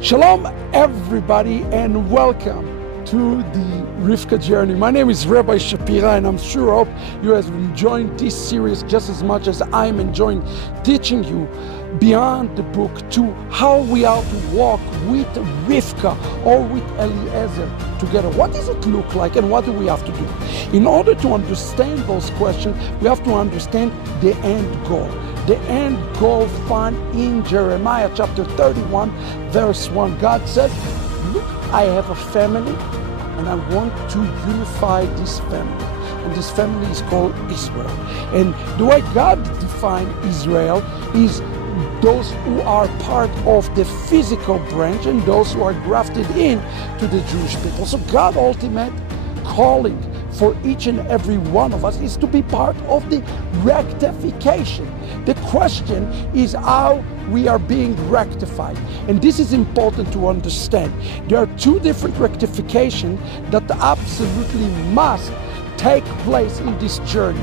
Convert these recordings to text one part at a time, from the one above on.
Shalom everybody and welcome to the Rivka journey. My name is Rabbi Shapira and I'm sure hope you have enjoyed this series just as much as I'm enjoying teaching you beyond the book to how we are to walk with Rivka or with Eliezer together. What does it look like and what do we have to do? In order to understand those questions, we have to understand the end goal. The end goal found in Jeremiah chapter 31 verse 1. God said, look, I have a family and I want to unify this family. And this family is called Israel. And the way God defined Israel is those who are part of the physical branch and those who are grafted in to the Jewish people. So God's ultimate calling for each and every one of us is to be part of the rectification. The question is how we are being rectified. And this is important to understand. There are two different rectifications that absolutely must take place in this journey.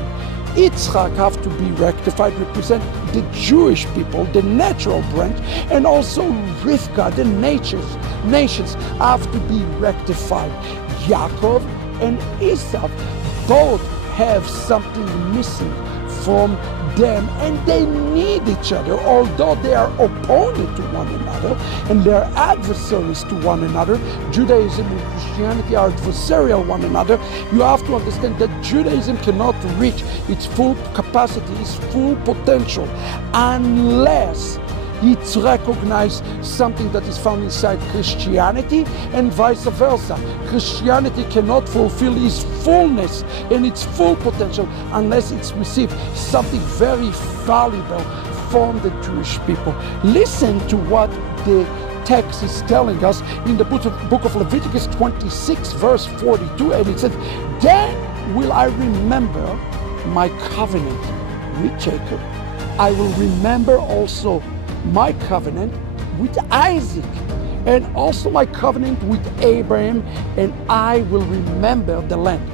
Yitzchak have to be rectified, represent the Jewish people, the natural branch, and also Rivka, the nations have to be rectified. Yaakov and Esau both have something missing from them and they need each other, although they are opponents to one another and they are adversaries to one another. Judaism and Christianity are adversarial one another. You have to understand that Judaism cannot reach its full capacity, its full potential, unless it's recognized something that is found inside Christianity and vice versa. Christianity cannot fulfill its fullness and its full potential unless it's received something very valuable from the Jewish people. Listen to what the text is telling us in the book of Leviticus 26 verse 42, and it says, then will I remember my covenant with Jacob. I will remember also my covenant with Isaac and also my covenant with Abraham, and I will remember the land.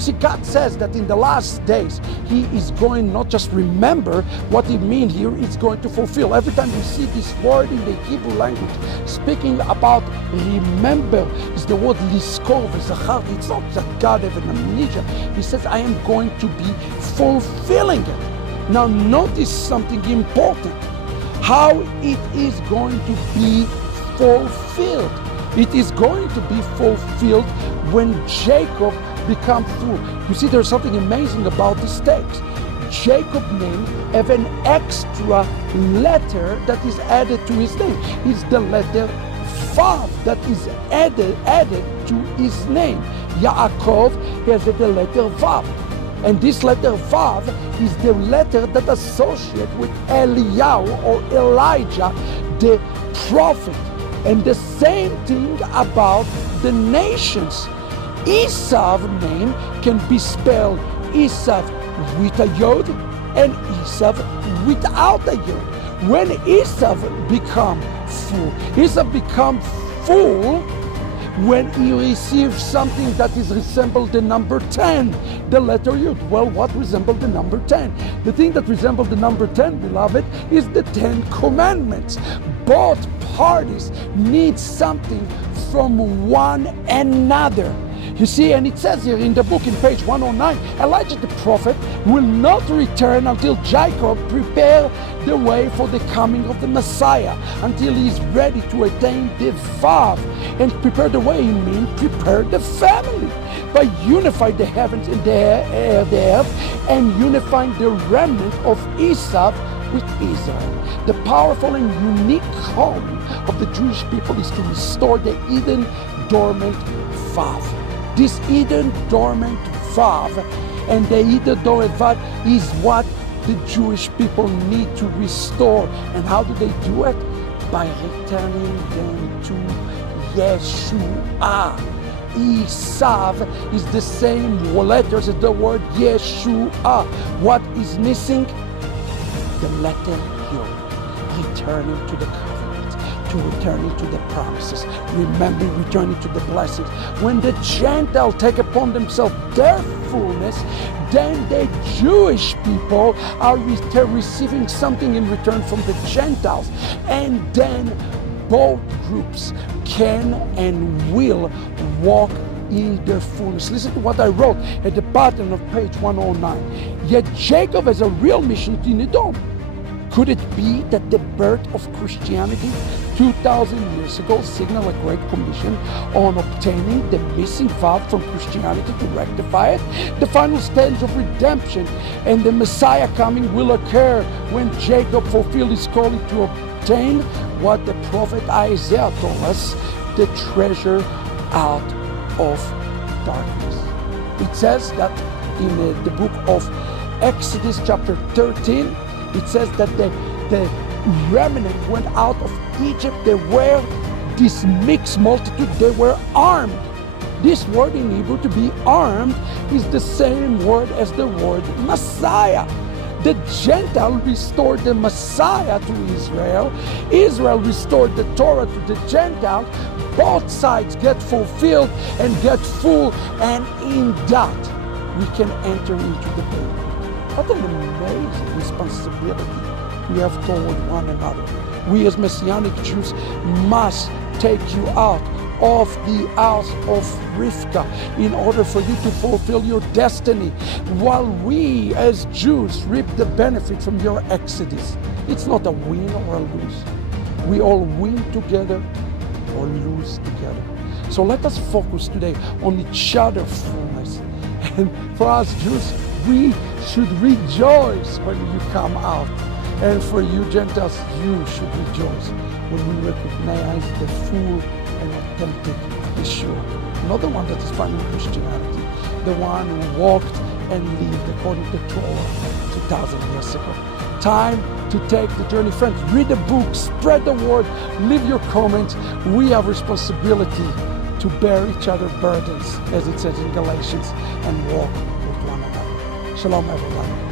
See, God says that in the last days he is going not just remember what he means here, he's going to fulfill. Every time we see this word in the Hebrew language speaking about remember, is the word liskor v'zachar. It's not that God has an amnesia. He says I am going to be fulfilling it. Now notice something important. How it is going to be fulfilled. It is going to be fulfilled when Jacob becomes full. You see, there's something amazing about this text. Jacob's name have an extra letter that is added to his name. It's the letter Vav that is added to his name. Yaakov has the letter Vav. And this letter Vav is the letter that associates with Eliyahu or Elijah, the prophet. And the same thing about the nations. Esau's name can be spelled Esau with a yod and Esau without a yod. When Esau becomes full when he receives something that is resembled the number 10, the letter Yud. Well, what resembled the number 10? The thing that resembled the number 10, beloved, is the 10 commandments. Both parties need something from one another. You see, and it says here in the book in page 109, Elijah the prophet will not return until Jacob prepare the way for the coming of the Messiah, until he is ready to attain the Vav. And prepare the way, he means prepare the family by unifying the heavens and the earth and unifying the remnant of Esau with Israel. The powerful and unique calling of the Jewish people is to restore the Eden dormant Vav. This Eden dormant Vav and the Eden dormant Vav is what the Jewish people need to restore. And how do they do it? By returning them to Yeshua. Esav is the same letters as the word Yeshua. What is missing? The letter Yod. Returning to the covenant, to returning to the promises, remember returning to the blessings. When the Gentiles take upon themselves their fullness, then the Jewish people are receiving something in return from the Gentiles. And then both groups can and will walk in their fullness. Listen to what I wrote at the bottom of page 109. Yet Jacob has a real mission to Edom. Could it be that the birth of Christianity 2,000 years ago signaled a great commission on obtaining the missing vow from Christianity to rectify it? The final stage of redemption and the Messiah coming will occur when Jacob fulfilled his calling to obtain what the prophet Isaiah told us, the treasure out of darkness. It says that in the book of Exodus chapter 13, it says that the remnant went out of Egypt. They were this mixed multitude. They were armed. This word in Hebrew, to be armed, is the same word as the word Messiah. The Gentile restored the Messiah to Israel. Israel restored the Torah to the Gentile. Both sides get fulfilled and get full, and in that we can enter into the banquet. What an amazing responsibility we have toward one another. We as Messianic Jews must take you out of the house of Rivka in order for you to fulfill your destiny, while we as Jews reap the benefit from your exodus. It's not a win or a lose. We all win together or lose together. So let us focus today on each other's fullness. And for us Jews, we should rejoice when you come out. And for you Gentiles, you should rejoice when we recognize the full and authentic Yeshua. Not the one that is found in Christianity, the one who walked and lived according to Torah 2,000 years ago. Time to take the journey. Friends, read the book, spread the word, leave your comments. We have responsibility to bear each other's burdens, as it says in Galatians, and walk with one another. Shalom, everyone.